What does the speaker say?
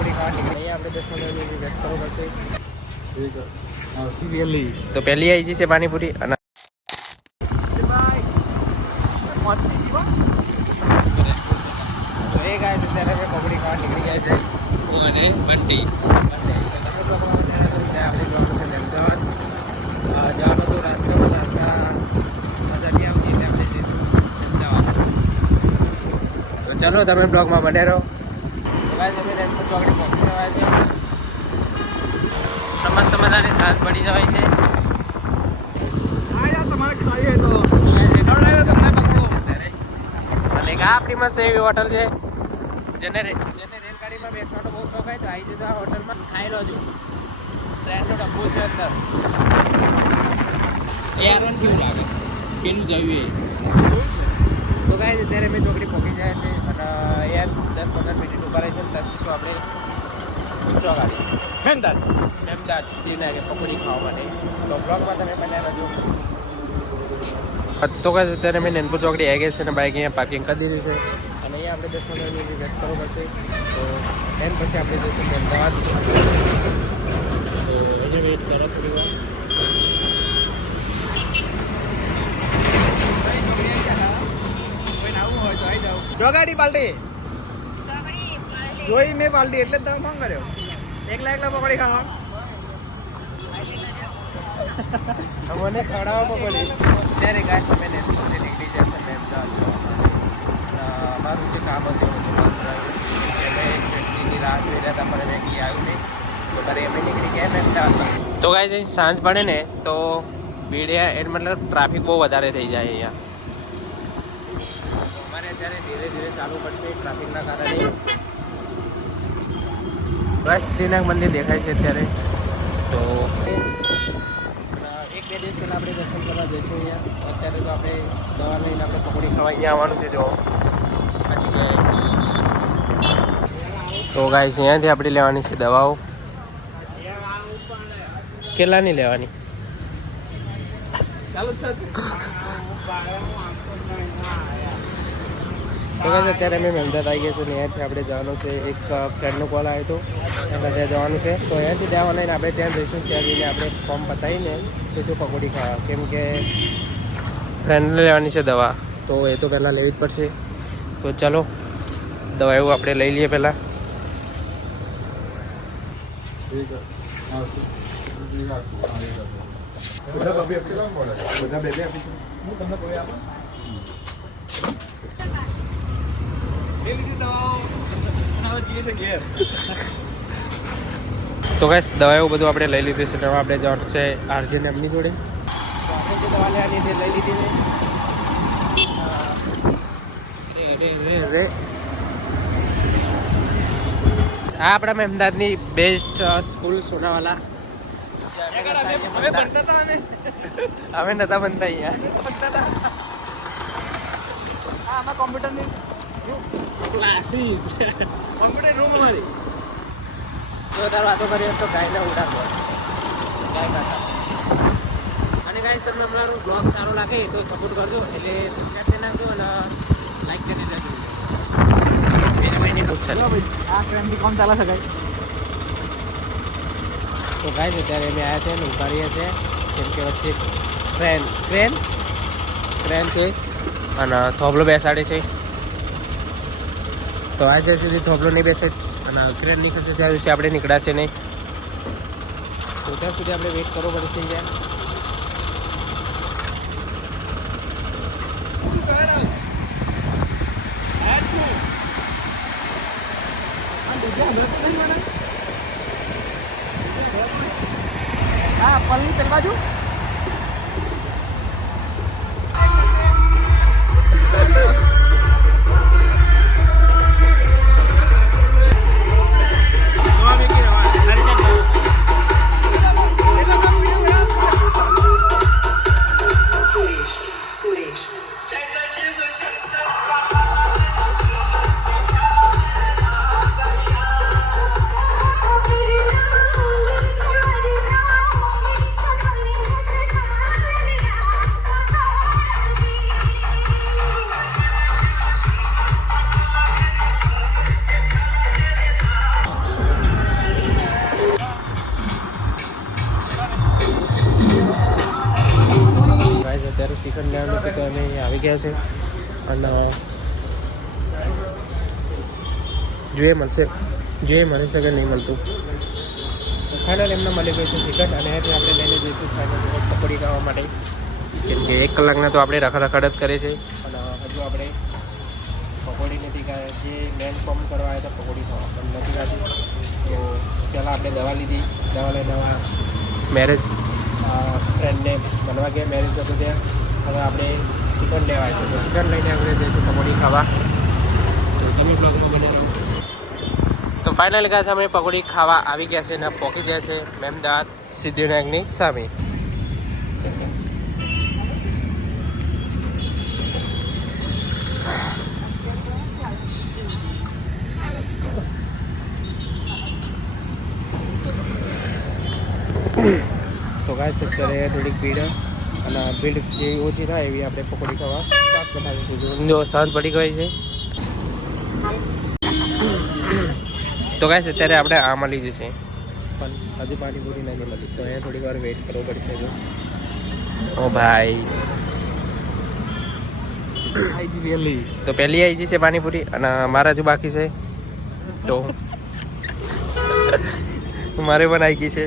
પકોડી ખાવા નીકળી આપણે 10 મિનિટ વેટ કરવો પડશે તો પહેલી આવી જશે પાણીપુરી અને તો એ ગાય અત્યારે અમે પકોડી ખાવા નીકળી જાય છે અને બંટી આપણે જવાનું છે અમદાવાદ જવાનું તો રસ્તા મજા આવતી એટલે આપણે જઈશું અમદાવાદ તો ચાલો તમે બ્લોગમાં બને રહો તમે રેનકોટ ચોકડી પહોંચી જવાય છે મસ્ત મજાની સાંજ પડી જવાય છે તમારે ખાઈએ તો તમને પકડો અને આપણી મસ્ત એવી હોટલ છે જેને રેલગાડીમાં બેસવાનો બહુ શોખ હોય તો આવી જજો આ હોટલમાં ખાઈ લો છો ટ્રેનનો ડબ્બો છે અંદર એઆર1 કેવું લાગે પેલું જયું એ તો ગાય અત્યારે મેં ચોકડી પહોંચી જાય છે અને યાર 10-15 મિનિટ ઉભા રહે છે ત્યારથી આપણે ઊંચો ગાડી મહેમદાદ દિનારે પકોડી ખાવા માટે તો બ્લોગમાં તમે બન્યા રહેજો તો કાંઈ અત્યારે મેં નેનપુર ચોકડી આવી ગઈ છે અને બાઇક અહીંયા પાર્કિંગ કરી દીધી છે અને અહીંયા આપણે 10-15 મિનિટ વેટ કરવો પડશે તો એન પછી આપણે જઈશું અમદાવાદ તો હજી વેટ કરો થોડી વાર જોગાડી પાલટી જોઈ મેં પાલટી એટલે જ તમે ફોન કર્યો એકલા પકોડી ખાવા મને ખવડાવવા પકોડી ત્યારે ગાય તમે નીકળી જશે અમારું જે કામ હતું એની રાહ જોઈ રહ્યા હતા પણ મેગી આવ્યું નહીં તો તારે એમ નીકળી ગયા અમદાવાદમાં તો ગાય જઈ સાંજ પડે ને તો ભીડિયા એ મતલબ ટ્રાફિક બહુ વધારે થઈ જાય અહીંયા અત્યારે ધીરે ધીરે ચાલુ પડશે ટ્રાફિકના કારણે બસ શ્રીનાથ મંદિર દેખાય છે અત્યારે તો 1-2 દિવસ પહેલાં આપણે દર્શન કરવા જઈશું અહીંયા અત્યારે તો આપણે દવા લઈને આપણે પકોડી ખાવા અહીંયા આવવાનું છે જો આ જગ્યાએ તો ગાઈસ અહીંયાથી આપણે લેવાની છે દવાઓ કેટલાની લેવાની ચાલો તો ગાઈસ અત્યારે અમે મહેમદાદ આવી ગયા છે ને અહીંયાથી આપણે જવાનું છે એક ફ્રેન્ડનો કોલ આવ્યો હતો એના ત્યાં જવાનું છે તો અહીંયાથી જવાનું લઈને આપણે ત્યાં જઈશું ત્યાં જઈને આપણે ફોર્મ પતાવીને પછી પકોડી ખાવા કેમ કે ફ્રેન્ડને લેવાની છે દવા તો એ તો પહેલાં લેવી જ પડશે તો ચાલો દવા એવું આપણે લઈ લઈએ પહેલાં તો ગાઈસ દવા એવું બધું આપણે લઈ લીધું છે દવા આપણે જવાનું છે આરજેને એમની જોડે આપણે જે દવા લેવાની તે લઈ લીધી છે આ આપણા મહેમદાદની બેસ્ટ સ્કૂલ સોનાવાલા અમે નતા બનતા અહીંયા આમાં કોમ્પ્યુટરની ક્લાસીસ કોમ્પ્યુટર રૂમ અમારી જો તાર વાતો કરીએ તો ગાયને ઉડાડો ગાય કાકા અને ગાય તમને અમારો બ્લોગ સારો લાગે તો સપોર્ટ કરજો એટલે સબસ્ક્રાઈબ કરી નાખજો અને લાઈક કરી દેજો આ ટ્રેનથી કોણ ચાલે છે ગાય તો ગાય અત્યારે અમે આવ્યા છે ને ઉભા રહ્યા છે કેમ કે વચ્ચે ટ્રેન છે અને થોબલો બેસાડે છે તો આ જ્યાં સુધી થોબલો નહીં બેસે અને ટ્રેન નીકળશે ત્યાં સુધી આપણે નીકળાશે નહીં તો ત્યાં સુધી આપણે વેઇટ કરવો પડશે ત્યાં હા પલ્લી પેલી બાજુ આવી ગયા છે અને જોઈએ મળશે, જોઈએ મળી શકે નહીં મળતું. ફાઇનલ એમને મળી ગયું છે ચિકન અને આપણે લઈને જઈશું ફાઇનલ પકોડી ખાવા માટે. કેમ કે 1 કલાકના તો આપણે રખડ જ કરે છે અને હજુ આપણે પકોડી નથી ખાય. જે મેન ફોર્મ કરવા આવ્યા હતા પકોડી ખાવા પણ નથી ખાધી. તો પહેલાં આપણે દવા લીધી, દવા લઈને મેરેજ ફ્રેન્ડને બનવા ગયા, મેરેજ હતું ત્યાં. હવે આપણે ચિકન લેવા આવ્યા છે, તો ચિકન લઈને આપણે જઈશું પકોડી ખાવા. તો તમે બ્લોગમાં બની રહો. તો ફાઇનલી ગાઈસ અમે પકોડી ખાવા આવી ગયા છે અને પહોંચી જાય છે મહેમદાવાદ સિદ્ધિવિનાયકની સામે. તો ગાઈસ અત્યારે થોડીક ભીડ અને ભીડ જે ઓછી થાય એવી આપણે પકોડી ખાવા સ્ટાર્ટ બનાવીશું. જો સાંજ પડી ગઈ છે તો ગાઈસ અત્યારે આપણે આ મળી જશે પણ હજુ પાણીપુરી નથી મળી, તો અહીંયા થોડી વાર વેઇટ કરવો પડશે. જો ઓ ભાઈ તો પહેલી આવી જશે પાણીપુરી અને મારા હજુ બાકી છે. તો મારે પણ આવી ગઈ છે.